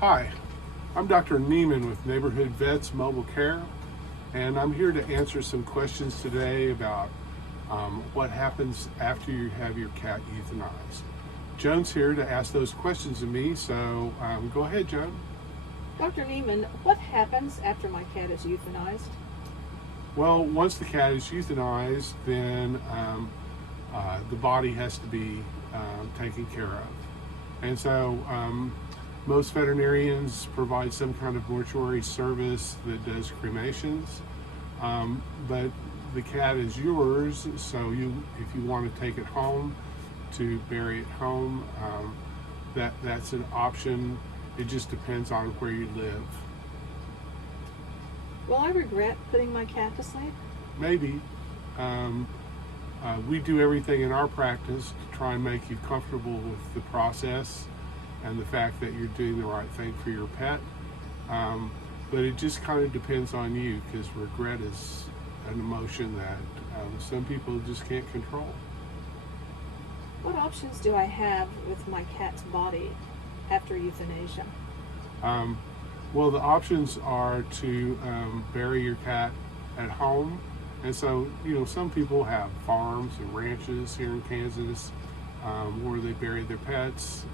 Hi, I'm Dr. Neiman with Neighborhood Vets Mobile Care, and I'm here to answer some questions today about what happens after you have your cat euthanized. Joan's here to ask those questions of me, so go ahead, Joan. Dr. Neiman, what happens after my cat is euthanized? Well, once the cat is euthanized, then the body has to be taken care of. And so most veterinarians provide some kind of mortuary service that does cremations, but the cat is yours, so if you want to take it home to bury it home, that's an option. It just depends on where you live. Will I regret putting my cat to sleep? Maybe. We do everything in our practice to try and make you comfortable with the process and the fact that you're doing the right thing for your pet. But it just kind of depends on you, because regret is an emotion that some people just can't control. What options do I have with my cat's body after euthanasia? Well, the options are to bury your cat at home. And so, some people have farms and ranches here in Kansas where they bury their pets.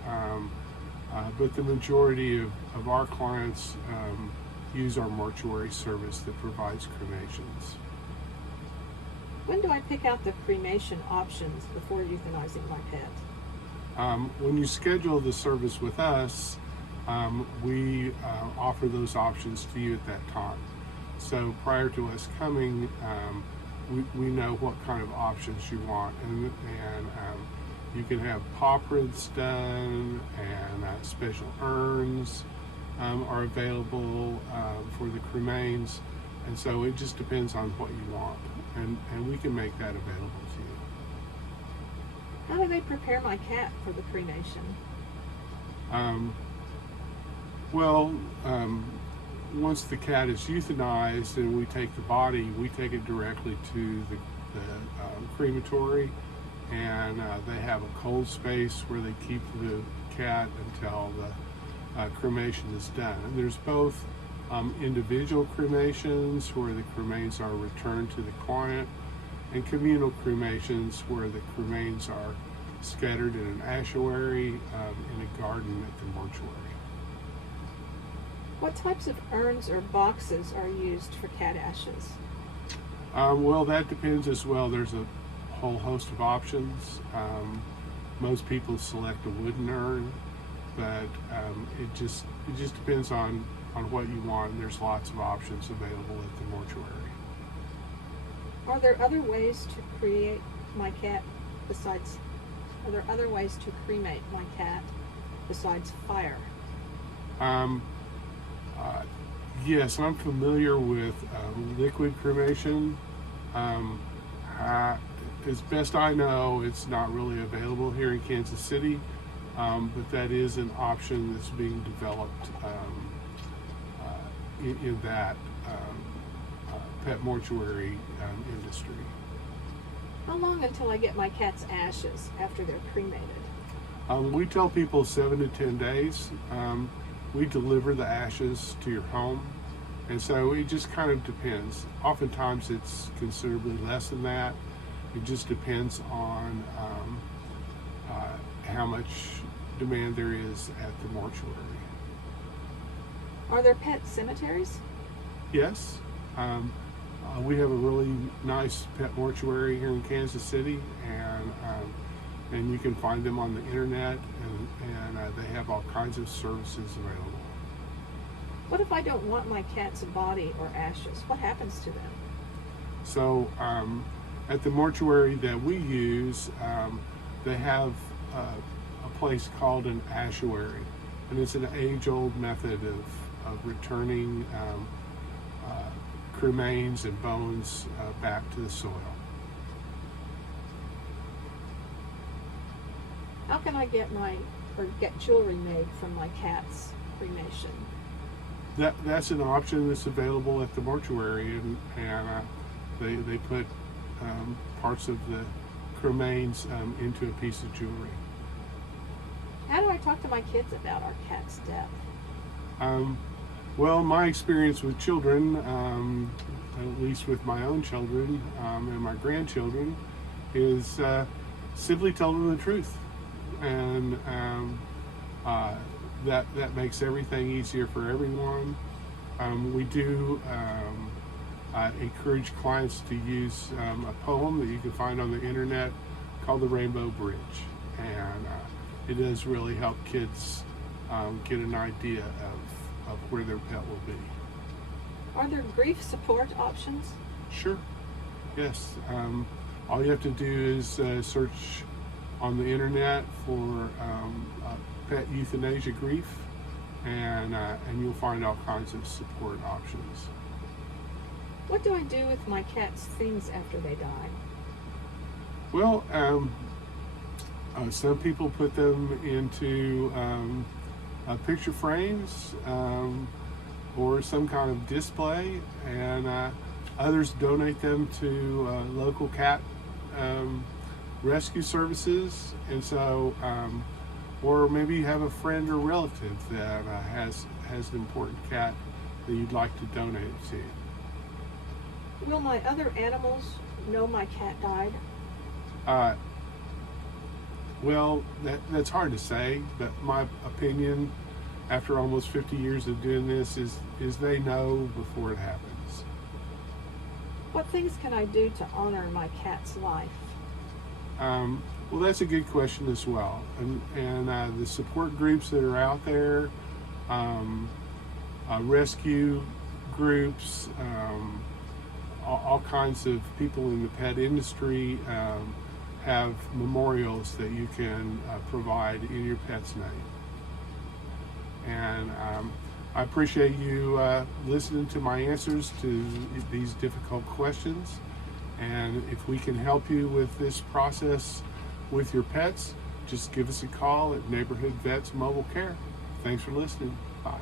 But the majority of our clients use our mortuary service that provides cremations. When do I pick out the cremation options before euthanizing my pet? When you schedule the service with us, we offer those options to you at that time. So prior to us coming, we know what kind of options you want, and you can have paw prints done, and special urns are available for the cremains, and so it just depends on what you want, and we can make that available to you. How do they prepare my cat for the cremation? Once the cat is euthanized and we take the body, we take it directly to the crematory, and they have a cold space where they keep the cat until the cremation is done. And there's both individual cremations where the cremains are returned to the client, and communal cremations where the cremains are scattered in an ashuary in a garden at the mortuary. What types of urns or boxes are used for cat ashes? Well, that depends as well. There's a whole host of options. Most people select a wooden urn, but it just depends on what you want. And there's lots of options available at the mortuary. Are there other ways to cremate my cat besides fire? Yes, I'm familiar with liquid cremation. As best I know, it's not really available here in Kansas City, but that is an option that's being developed in that pet mortuary industry. How long until I get my cat's ashes after they're cremated? We tell people 7 to 10 days. We deliver the ashes to your home, and so it just kind of depends. Oftentimes it's considerably less than that. It just depends on how much demand there is at the mortuary. Are there pet cemeteries? Yes. We have a really nice pet mortuary here in Kansas City, and you can find them on the internet, and they have all kinds of services available. What if I don't want my cat's body or ashes? What happens to them? So at the mortuary that we use, they have a place called an ashuary, and it's an age-old method of returning cremains and bones back to the soil. How can I get jewelry made from my cat's cremation? That's an option that's available at the mortuary, and they put parts of the cremains into a piece of jewelry. How do I talk to my kids about our cat's death? Well, my experience with children, at least with my own children and my grandchildren, is simply tell them the truth, and that makes everything easier for everyone. We do encourage clients to use a poem that you can find on the internet called The Rainbow Bridge, and it does really help kids get an idea of where their pet will be. Are there grief support options? Sure. Yes. All you have to do is search on the internet for pet euthanasia grief, and you'll find all kinds of support options. What do I do with my cat's things after they die? Well, some people put them into picture frames or some kind of display, and others donate them to local cat rescue services. And so, or maybe you have a friend or relative that has an important cat that you'd like to donate it to. Will my other animals know my cat died? Well, that's hard to say, but my opinion, after almost 50 years of doing this, is they know before it happens. What things can I do to honor my cat's life? Well, that's a good question as well, and the support groups that are out there, rescue groups, all kinds of people in the pet industry have memorials that you can provide in your pet's name. And I appreciate you listening to my answers to these difficult questions. And if we can help you with this process with your pets, just give us a call at Neighborhood Vets Mobile Care. Thanks for listening. Bye.